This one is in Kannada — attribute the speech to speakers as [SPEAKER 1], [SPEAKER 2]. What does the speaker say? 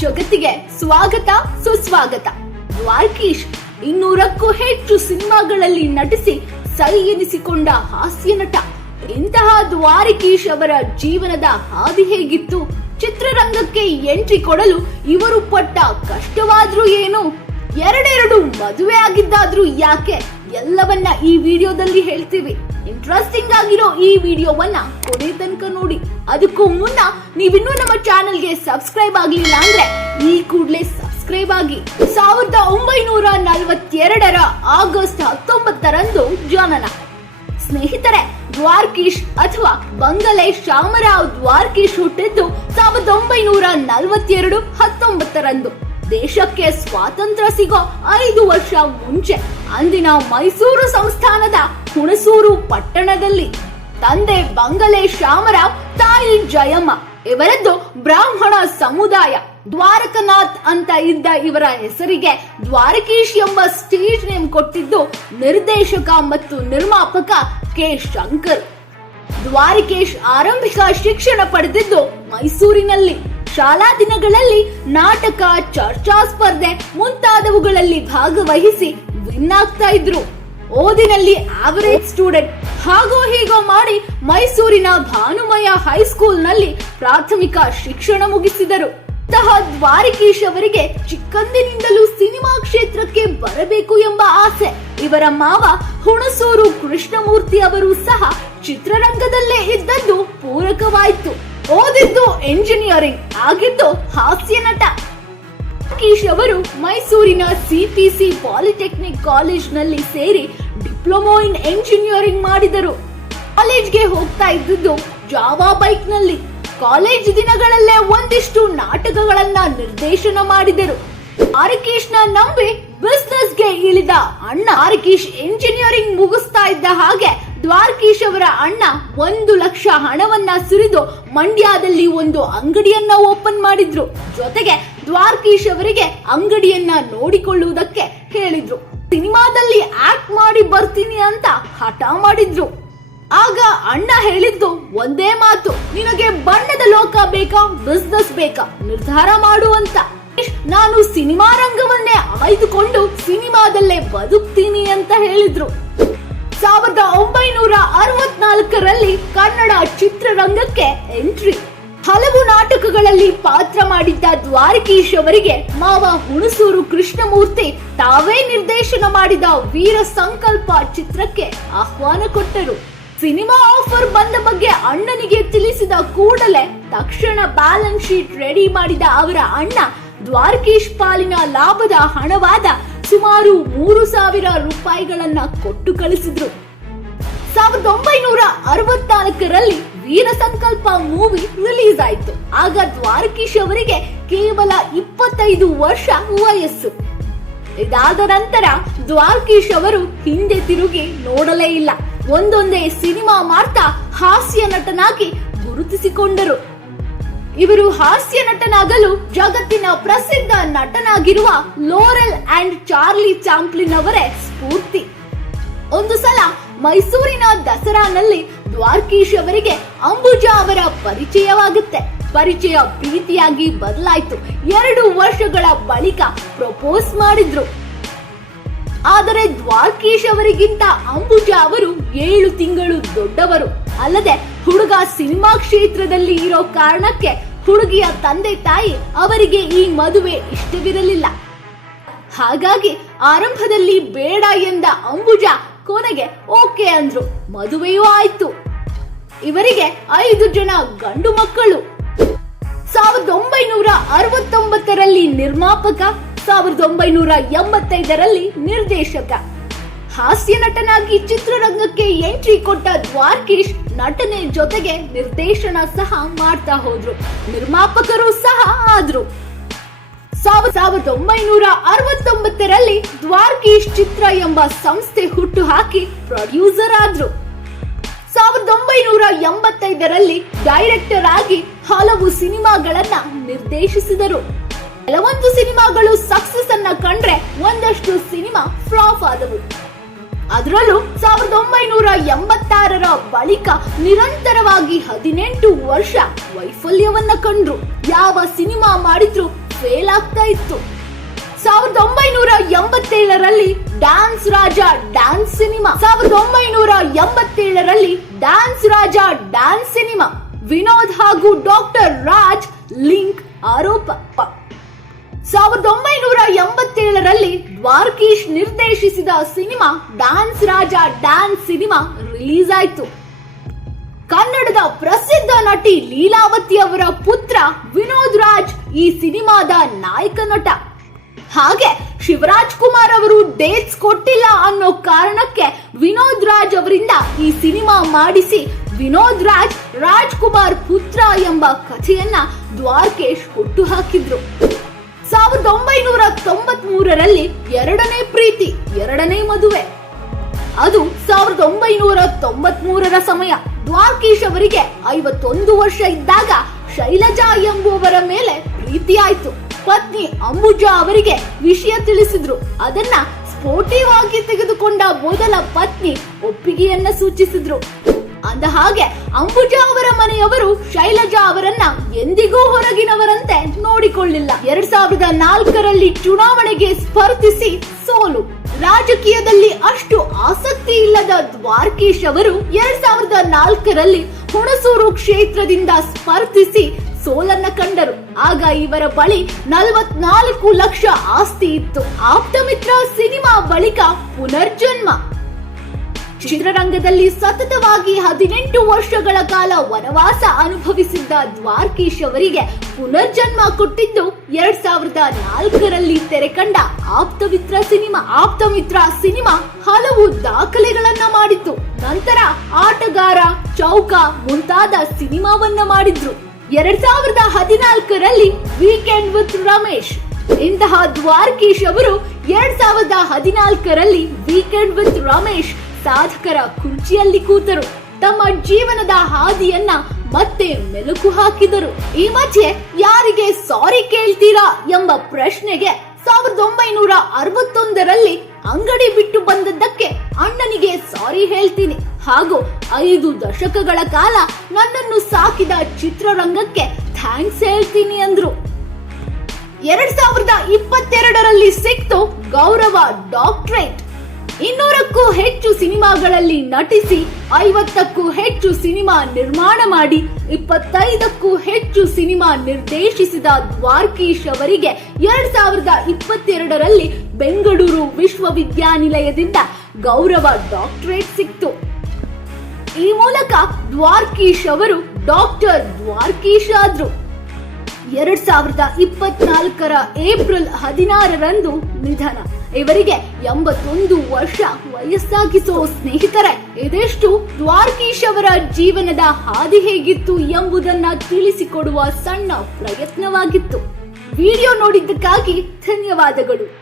[SPEAKER 1] ಜಗತ್ತಿಗೆ ಸ್ವಾಗತ, ಸುಸ್ವಾಗತ. ದ್ವಾರಕೀಶ್ ಇನ್ನೂರಕ್ಕೂ ಹೆಚ್ಚು ಸಿನಿಮಾಗಳಲ್ಲಿ ನಟಿಸಿ ಸೈ ಎನಿಸಿಕೊಂಡ ಹಾಸ್ಯ ನಟ. ಇಂತಹ ದ್ವಾರಕೀಶ್ ಅವರ ಜೀವನದ ಹಾದಿ ಹೇಗಿತ್ತು? ಚಿತ್ರರಂಗಕ್ಕೆ ಎಂಟ್ರಿ ಕೊಡಲು ಇವರು ಪಟ್ಟ ಕಷ್ಟವಾದ್ರೂ ಏನು? ಎರಡೆರಡು ಮದುವೆ ಆಗಿದ್ದಾದ್ರೂ ಯಾಕೆ? ಎಲ್ಲವನ್ನ ಈ ವಿಡಿಯೋದಲ್ಲಿ ಹೇಳ್ತೀವಿ. ಇಂಟ್ರೆಸ್ಟಿಂಗ್ ಆಗಿರೋ ಈ ವಿಡಿಯೋವನ್ನ ಕೊನೆ ತನಕ ನೋಡಿ. ಅದಕ್ಕೂ ಮುನ್ನ ನೀವಿನ್ನೂ ನಮ್ಮ ಚಾನೆಲ್ಗೆ ಸಬ್ಸ್ಕ್ರೈಬ್ ಆಗಲಿಲ್ಲ ಅಂದ್ರೆ ಈ ಕೂಡಲೇ ಸಬ್ಸ್ಕ್ರೈಬ್ ಆಗಿ ಸಾವಿರದ ಒಂಬೈನೂರ ನಲವತ್ತೆರಡರ ಆಗಸ್ಟ್ ಹತ್ತೊಂಬತ್ತರಂದು ಜನನ. ಸ್ನೇಹಿತರೆ, ದ್ವಾರ್ಕೀಶ್ ಅಥವಾ ಬಂಗಲೆ ಶಾಮರಾವ್ ದ್ವಾರ್ಕೀಶ್ ಹುಟ್ಟಿದ್ದು ಸಾವಿರದ ಒಂಬೈನೂರ ನಲವತ್ತೆರಡು ಹತ್ತೊಂಬತ್ತರಂದು. ದೇಶಕ್ಕೆ ಸ್ವಾತಂತ್ರ್ಯ ಸಿಗೋ ಐದು ವರ್ಷ ಮುಂಚೆ. ಅಂದಿನ ಮೈಸೂರು ಸಂಸ್ಥಾನದ ಹುಣಸೂರು ಪಟ್ಟಣದಲ್ಲಿ ತಂದೆ ಬಂಗಲೆ ಶ್ಯಾಮರಾವ್, ತಾಯಿ ಜಯಮ್ಮ ಇವರದ್ದು ಬ್ರಾಹ್ಮಣ ಸಮುದಾಯ. ದ್ವಾರಕನಾಥ್ ಅಂತ ಇದ್ದ ಇವರ ಹೆಸರಿಗೆ ದ್ವಾರಕೀಶ್ ಎಂಬ ಸ್ಟೇಜ್ ನೇಮ್ ಕೊಟ್ಟಿದ್ದು ನಿರ್ದೇಶಕ ಮತ್ತು ನಿರ್ಮಾಪಕ ಕೆ. ಶಂಕರ್. ದ್ವಾರಕೇಶ್ ಆರಂಭಿಕ ಶಿಕ್ಷಣ ಪಡೆದಿದ್ದು ಮೈಸೂರಿನಲ್ಲಿ. ಶಾಲಾ ದಿನಗಳಲ್ಲಿ ನಾಟಕ, ಚರ್ಚಾ ಸ್ಪರ್ಧೆ ಮುಂತಾದವುಗಳಲ್ಲಿ ಭಾಗವಹಿಸಿ ವಿನ್ ಆಗ್ತಾ ಇದ್ರು. ಓದಿನಲ್ಲಿ ಆವರೇಜ್ ಸ್ಟೂಡೆಂಟ್ ಹಾಗೋ ಹೀಗೋ ಮಾಡಿ ಮೈಸೂರಿನ ಭಾನುಮಯ ಹೈಸ್ಕೂಲ್ನಲ್ಲಿ ಪ್ರಾಥಮಿಕ ಶಿಕ್ಷಣ ಮುಗಿಸಿದರು. ಅಂತಹ ದ್ವಾರಕೀಶ್ ಅವರಿಗೆ ಚಿಕ್ಕಂದಿನಿಂದಲೂ ಸಿನಿಮಾ ಕ್ಷೇತ್ರಕ್ಕೆ ಬರಬೇಕು ಎಂಬ ಆಸೆ. ಇವರ ಮಾವ ಹುಣಸೂರು ಕೃಷ್ಣಮೂರ್ತಿ ಅವರು ಸಹ ಚಿತ್ರರಂಗದಲ್ಲೇ ಇದ್ದದ್ದು ಪೂರಕವಾಯಿತು. ಓದಿದ್ದು ಎಂಜಿನಿಯರಿಂಗ್ ಆಗಿದ್ದು ಹಾಸ್ಯ ನಟ ಕಿಶ್ ಅವರು ಮೈಸೂರಿನ ಸಿಪಿಸಿ ಪಾಲಿಟೆಕ್ನಿಕ್ ಕಾಲೇಜ್ನಲ್ಲಿ ಸೇರಿ ಡಿಪ್ಲೊಮೋ ಇನ್ ಎಂಜಿನಿಯರಿಂಗ್ ಮಾಡಿದರು. ಕಾಲೇಜ್ಗೆ ಹೋಗ್ತಾ ಇದ್ದಿದ್ದು ಜಾವಾ ಬೈಕ್ನಲ್ಲಿ ಕಾಲೇಜ್ ದಿನಗಳಲ್ಲೇ ಒಂದಿಷ್ಟು ನಾಟಕಗಳನ್ನ ನಿರ್ದೇಶನ ಮಾಡಿದರು. ಆರಕೇಶ್ ನಂಬಿ ಬಿಸ್ನೆಸ್ಗೆ ಇಳಿದ ಅಣ್ಣ ಆರಕೇಶ್ ಎಂಜಿನಿಯರಿಂಗ್ ಮುಗಿಸ್ತಾ ಇದ್ದ ಹಾಗೆ ದ್ವಾರಕೀಶ್ ಅವರ ಅಣ್ಣ ಒಂದು ಲಕ್ಷ ಹಣವನ್ನ ಸುರಿದು ಮಂಡ್ಯದಲ್ಲಿ ಒಂದು ಅಂಗಡಿಯನ್ನ ಓಪನ್ ಮಾಡಿದ್ರು. ಜೊತೆಗೆ ದ್ವಾರಕೀಶ್ ಅವರಿಗೆ ಅಂಗಡಿಯನ್ನ ನೋಡಿಕೊಳ್ಳುವುದಕ್ಕೆ ಹೇಳಿದ್ರು. ಸಿನಿಮಾದಲ್ಲಿ ಆಕ್ಟ್ ಮಾಡಿ ಬರ್ತೀನಿ ಅಂತ ಹಠ ಮಾಡಿದ್ರು. ಆಗ ಅಣ್ಣ ಹೇಳಿದ್ದು ಒಂದೇ ಮಾತು, ನಿನಗೆ ಬಣ್ಣದ ಲೋಕ ಬೇಕಾ ಬಿಸ್ನೆಸ್ ಬೇಕಾ, ನಿರ್ಧಾರ ಮಾಡು ಅಂತ. ನಾನು ಸಿನಿಮಾ ರಂಗವನ್ನೇ ಆಯ್ದುಕೊಂಡು ಸಿನಿಮಾದಲ್ಲೇ ಬದುಕ್ತೀನಿ ಅಂತ ಹೇಳಿದ್ರು. ಸಾವಿರದ ಒಂಬೈನೂರ ಅರವತ್ನಾಲ್ಕರಲ್ಲಿ ಕನ್ನಡ ಚಿತ್ರರಂಗಕ್ಕೆ ಎಂಟ್ರಿ. ಹಲವು ನಾಟಕಗಳಲ್ಲಿ ಪಾತ್ರ ಮಾಡಿದ್ದ ದ್ವಾರಕೀಶ್ ಅವರಿಗೆ ಮಾವ ಹುಣಸೂರು ಕೃಷ್ಣಮೂರ್ತಿ ತಾವೇ ನಿರ್ದೇಶನ ಮಾಡಿದ ವೀರ ಸಂಕಲ್ಪ ಚಿತ್ರಕ್ಕೆ ಆಹ್ವಾನ ಕೊಟ್ಟರು. ಸಿನಿಮಾ ಆಫರ್ ಬಂದ ಬಗ್ಗೆ ಅಣ್ಣನಿಗೆ ತಿಳಿಸಿದ ಕೂಡಲೇ ತಕ್ಷಣ ಬ್ಯಾಲೆನ್ಸ್ ಶೀಟ್ ರೆಡಿ ಮಾಡಿದ ಅವರ ಅಣ್ಣ ದ್ವಾರಕೀಶ್ ಪಾಲಿನ ಲಾಭದ ಹಣವಾದ ಸುಮಾರು ಮೂರು ಸಾವಿರ ರೂಪಾಯಿಗಳನ್ನ ಕೊಟ್ಟು ಕಳಿಸಿದ್ರು. ಸಾವಿರದ ಒಂಬೈನೂರ ಅರವತ್ನಾಲ್ಕರಲ್ಲಿ ವೀರ ಸಂಕಲ್ಪ ಮೂವಿ ರಿಲೀಸ್ ಆಯ್ತು. ಆಗ ದ್ವಾರಕೀಶ್ ಅವರಿಗೆ ಕೇವಲ ಇಪ್ಪತ್ತೈದು ವರ್ಷ ವಯಸ್ಸು. ಇದಾದ ನಂತರ ದ್ವಾರಕೀಶ್ ಅವರು ಹಿಂದೆ ತಿರುಗಿ ನೋಡಲೇ ಇಲ್ಲ. ಒಂದೊಂದೇ ಸಿನಿಮಾ ಮಾಡ್ತಾ ಹಾಸ್ಯ ನಟನಾಗಿ ಗುರುತಿಸಿಕೊಂಡರು. ಇವರು ಹಾಸ್ಯ ನಟನಾಗಲು ಜಗತ್ತಿನ ಪ್ರಸಿದ್ಧ ನಟನಾಗಿರುವ ಲೋರೆಲ್ ಅಂಡ್ ಚಾರ್ಲಿ ಚಾಂಪ್ಲಿನ್ ಅವರೇ ಸ್ಫೂರ್ತಿ. ಒಂದು ಸಲ ಮೈಸೂರಿನ ದಸರಾನಲ್ಲಿ ದ್ವಾರಕೀಶ್ ಅವರಿಗೆ ಅಂಬುಜಾ ಅವರ ಪರಿಚಯವಾಗುತ್ತೆ. ಪರಿಚಯ ಪ್ರೀತಿಯಾಗಿ ಬದಲಾಯಿತು. ಎರಡು ವರ್ಷಗಳ ಬಳಿಕ ಪ್ರಪೋಸ್ ಮಾಡಿದ್ರು. ಆದರೆ ದ್ವಾರಕೀಶ್ ಅವರಿಗಿಂತ ಅಂಬುಜಾ ಅವರು ಏಳು ತಿಂಗಳು ದೊಡ್ಡವರು. ಅಲ್ಲದೆ ಹುಡುಗ ಸಿನಿಮಾ ಕ್ಷೇತ್ರದಲ್ಲಿ ಇರೋ ಕಾರಣಕ್ಕೆ ಹುಡುಗಿಯ ತಂದೆ ತಾಯಿ ಅವರಿಗೆ ಈ ಮದುವೆ ಇಷ್ಟವಿರಲಿಲ್ಲ. ಹಾಗಾಗಿ ಆರಂಭದಲ್ಲಿ ಬೇಡ ಎಂದ ಅಂಬುಜಾ ಕೊನೆಗೆ ಓಕೆ ಅಂದ್ರು. ಮದುವೆಯೂ ಆಯ್ತು. ಇವರಿಗೆ ಐದು ಜನ ಗಂಡು ಮಕ್ಕಳು. ಸಾವಿರದ ಒಂಬೈನೂರ ಅರವತ್ತೊಂಬತ್ತರಲ್ಲಿ ನಿರ್ಮಾಪಕ, ಸಾವಿರದ ಒಂಬೈನೂರ ಎಂಬತ್ತೈದರಲ್ಲಿ ನಿರ್ದೇಶಕ. ಹಾಸ್ಯ ನಟನಾಗಿ ಚಿತ್ರರಂಗಕ್ಕೆ ಎಂಟ್ರಿ ಕೊಟ್ಟ ದ್ವಾರಕೀಶ್ ನಟನೆ ಜೊತೆಗೆ ನಿರ್ದೇಶನ ಸಹ ಮಾಡ್ತಾ ಹೋದ್ರು. ನಿರ್ಮಾಪಕರು ಸಹ ಆದ್ರು. ಸಾವಿರದ ಒಂಬೈನೂರ ಅರವತ್ತೊಂಬತ್ತರಲ್ಲಿ ದ್ವಾರಕೀಶ್ ಚಿತ್ರ ಎಂಬ ಸಂಸ್ಥೆ ಹುಟ್ಟು ಹಾಕಿ ಪ್ರೊಡ್ಯೂಸರ್ ಆದ್ರು. ಸಾವಿರದ ಒಂಬೈನೂರ ಎಂಬತ್ತೈದರಲ್ಲಿ ಡೈರೆಕ್ಟರ್ ಆಗಿ ಹಲವು ಸಿನಿಮಾಗಳನ್ನ ನಿರ್ದೇಶಿಸಿದರು. ಕೆಲವೊಂದು ಸಿನಿಮಾಗಳು ಸಕ್ಸಸ್ ಅನ್ನ ಕಂಡ್ರೆ ಒಂದಷ್ಟು ಸಿನಿಮಾ ಫ್ಲಾಪ್ ಆದವು. ಅದರಲ್ಲೂ ಸಾವಿರದ ಒಂಬೈನೂರ ಎಂಬತ್ತಾರರ ಬಳಿಕ ನಿರಂತರವಾಗಿ ಹದಿನೆಂಟು ವರ್ಷ ವೈಫಲ್ಯವನ್ನ ಕಂಡ್ರು. ಯಾವ ಸಿನಿಮಾ ಮಾಡಿದ್ರು ಫೇಲ್ ಆಗ್ತಾ ಇತ್ತು. ಸಾವಿರದ ಒಂಬೈನೂರ ಎಂಬತ್ತೇಳರಲ್ಲಿ ಡ್ಯಾನ್ಸ್ ರಾಜ ಡ್ಯಾನ್ಸ್ ಸಿನಿಮಾ ಸಾವಿರದ ಒಂಬೈನೂರ ಎಂಬತ್ತೇಳರಲ್ಲಿ dance Raja dance cinema Vinod ಹಾಗೂ ಡಾಕ್ಟರ್ ರಾಜ್ ಲಿಂಕ್ ಆರೋಪ. ಸಾವಿರದ ಒಂಬೈನೂರ ಎಂಬತ್ತೇಳರಲ್ಲಿ Dwarakish ನಿರ್ದೇಶಿಸಿದ cinema dance Raja dance cinema release ಆಯಿತು. ಕನ್ನಡದ ಪ್ರಸಿದ್ಧ ನಟಿ ಲೀಲಾವತಿ ಅವರ ಪುತ್ರ ವಿನೋದ್ ರಾಜ್ ಈ ಸಿನಿಮಾದ ನಾಯಕ ನಟ. ಹಾಗೆ ಶಿವರಾಜ್ ಕುಮಾರ್ ಅವರು ಡೇಟ್ಸ್ ಕೊಟ್ಟಿಲ್ಲ ಅನ್ನೋ ಕಾರಣಕ್ಕೆ ವಿನೋದ್ ರಾಜ್ ಅವರಿಂದ ಈ ಸಿನಿಮಾ ಮಾಡಿಸಿ ವಿನೋದ್ ರಾಜ್ ರಾಜ್ಕುಮಾರ್ ಪುತ್ರ ಎಂಬ ಕಥೆಯನ್ನ ದ್ವಾರಕೇಶ್ ಹುಟ್ಟು ಹಾಕಿದ್ರು. ಸಾವಿರದ ಒಂಬೈನೂರ ತೊಂಬತ್ ಮೂರರಲ್ಲಿ ಎರಡನೇ ಪ್ರೀತಿ, ಎರಡನೇ ಮದುವೆ. ಅದು ಸಾವಿರದ ಒಂಬೈನೂರ ತೊಂಬತ್ ಮೂರರ ಸಮಯ. ದ್ವಾರಕೀಶ್ ಅವರಿಗೆ ಐವತ್ತೊಂದು ವರ್ಷ ಇದ್ದಾಗ ಶೈಲಜಾ ಎಂಬುವವರ ಮೇಲೆ ಪ್ರೀತಿ ಆಯ್ತು. ಪತ್ನಿ ಅಂಬುಜಾ ಅವರಿಗೆ ವಿಷಯ ತಿಳಿಸಿದ್ರು. ಅದನ್ನ ಸ್ಪೋರ್ಟಿವ್ ಆಗಿ ತೆಗೆದುಕೊಂಡ ಮೊದಲ ಪತ್ನಿ ಒಪ್ಪಿಗೆಯನ್ನ ಸೂಚಿಸಿದ್ರು. ಅಂದ ಹಾಗೆ ಅಂಬುಜಾ ಅವರ ಮನೆಯವರು ಶೈಲಜಾ ಅವರನ್ನ ಎಂದಿಗೂ ಹೊರಗಿನವರಂತೆ ನೋಡಿಕೊಳ್ಳಿಲ್ಲ. ಎರಡ್ ಸಾವಿರದ ನಾಲ್ಕರಲ್ಲಿ ಚುನಾವಣೆಗೆ ಸ್ಪರ್ಧಿಸಿ ಸೋಲು. ರಾಜಕೀಯದಲ್ಲಿ ಅಷ್ಟು ಆಸಕ್ತಿ ಇಲ್ಲದ ದ್ವಾರಕೀಶ್ ಅವರು ಎರಡ್ ಸಾವಿರದ ನಾಲ್ಕರಲ್ಲಿ ಹುಣಸೂರು ಕ್ಷೇತ್ರದಿಂದ ಸ್ಪರ್ಧಿಸಿ ಸೋಲನ್ನ ಕಂಡರು. ಆಗ ಇವರ ಬಳಿ ನಲವತ್ನಾಲ್ಕು ಲಕ್ಷ ಆಸ್ತಿ ಇತ್ತು. ಆಪ್ತಮಿತ್ರ ಸಿನಿಮಾ ಬಳಿಕ ಪುನರ್ಜನ್ಮ. ಚಿತ್ರರಂಗದಲ್ಲಿ ಸತತವಾಗಿ ಹದಿನೆಂಟು ವರ್ಷಗಳ ಕಾಲ ವನವಾಸ ಅನುಭವಿಸಿದ್ದ ದ್ವಾರಕೀಶ್ ಅವರಿಗೆ ಪುನರ್ಜನ್ಮ ಕೊಟ್ಟಿದ್ದು ಎರಡ್ ಸಾವಿರದ ನಾಲ್ಕರಲ್ಲಿ ತೆರೆ ಕಂಡ ಆಪ್ತಮಿತ್ರ ಸಿನಿಮಾ. ಆಪ್ತಮಿತ್ರ ಸಿನಿಮಾ ಹಲವು ದಾಖಲೆಗಳನ್ನ ಮಾಡಿತ್ತು. ನಂತರ ಆಟಗಾರ ಚೌಕ ಮುಂತಾದ ಸಿನಿಮಾವನ್ನ ಮಾಡಿದ್ರು. ಎರಡ್ ಸಾವಿರದ ಹದಿನಾಲ್ಕರಲ್ಲಿ ವೀಕೆಂಡ್ ವಿತ್ ರಮೇಶ್. ಇಂತಹ ದ್ವಾರಕೀಶ್ ಅವರು ಎರಡ್ ಸಾವಿರದ ಹದಿನಾಲ್ಕರಲ್ಲಿ ವೀಕೆಂಡ್ ವಿತ್ ರಮೇಶ್ ಸಾಧಕರ ಕುರ್ಚಿಯಲ್ಲಿ ಕೂತರು. ತಮ್ಮ ಜೀವನದ ಹಾದಿಯನ್ನ ಮತ್ತೆ ಮೆಲುಕು ಹಾಕಿದರು. ಈ ಮಧ್ಯೆ ಯಾರಿಗೆ ಸಾರಿ ಕೇಳ್ತೀರಾ ಎಂಬ ಪ್ರಶ್ನೆಗೆ ಸಾವಿರದ ಒಂಬೈನೂರ ಅರವತ್ತೊಂದರಲ್ಲಿ ಅಂಗಡಿ ಬಿಟ್ಟು ಬಂದದ್ದಕ್ಕೆ ಅಣ್ಣನಿಗೆ ಸಾರಿ ಹೇಳ್ತೀನಿ. ಹಾಗೂ ಐದು ದಶಕಗಳ ಕಾಲ ನನ್ನನ್ನು ಸಾಕಿದ ಚಿತ್ರರಂಗಕ್ಕೆ ಥ್ಯಾಂಕ್ಸ್ ಹೇಳ್ತೀನಿ ಅಂದ್ರು. ಎರಡ್ ಸಾವಿರದ ಇಪ್ಪತ್ತೆರಡರಲ್ಲಿ ಸಿಕ್ತು ಗೌರವ ಡಾಕ್ಟ್ರೇಟ್. ಇನ್ನೂರಕ್ಕೂ ಹೆಚ್ಚು ಸಿನಿಮಾಗಳಲ್ಲಿ ನಟಿಸಿ, ಐವತ್ತಕ್ಕೂ ಹೆಚ್ಚು ಸಿನಿಮಾ ನಿರ್ಮಾಣ ಮಾಡಿ, ಇಪ್ಪತ್ತೈದಕ್ಕೂ ಹೆಚ್ಚು ಸಿನಿಮಾ ನಿರ್ದೇಶಿಸಿದ ದ್ವಾರ್ಕೀಶ್ ಅವರಿಗೆ ಎರಡ್ ಸಾವಿರದ ಇಪ್ಪತ್ತೆರಡರಲ್ಲಿ ಬೆಂಗಳೂರು ವಿಶ್ವವಿದ್ಯಾನಿಲಯದಿಂದ ಗೌರವ ಡಾಕ್ಟರೇಟ್ ಸಿಕ್ತು. ಈ ಮೂಲಕ ದ್ವಾರ್ಕೀಶ್ ಅವರು ಡಾಕ್ಟರ್ ದ್ವಾರ್ಕೀಶ್ ಆದ್ರು. ಎರಡ್ ಸಾವಿರದ ಇಪ್ಪತ್ನಾಲ್ಕರ ಏಪ್ರಿಲ್ ಹದಿನಾರರಂದು ನಿಧನ. ಇವರಿಗೆ ಎಂಬತ್ತೊಂದು ವರ್ಷ ವಯಸ್ಸಾಗಿಸೋ ಸ್ನೇಹಿತರೆ, ಇದೆಷ್ಟು ದ್ವಾರ್ಕೀಶ್ ಅವರ ಜೀವನದ ಹಾದಿ ಹೇಗಿತ್ತು ಎಂಬುದನ್ನ ತಿಳಿಸಿಕೊಡುವ ಸಣ್ಣ ಪ್ರಯತ್ನವಾಗಿತ್ತು. ವಿಡಿಯೋ ನೋಡಿದ್ದಕ್ಕಾಗಿ ಧನ್ಯವಾದಗಳು.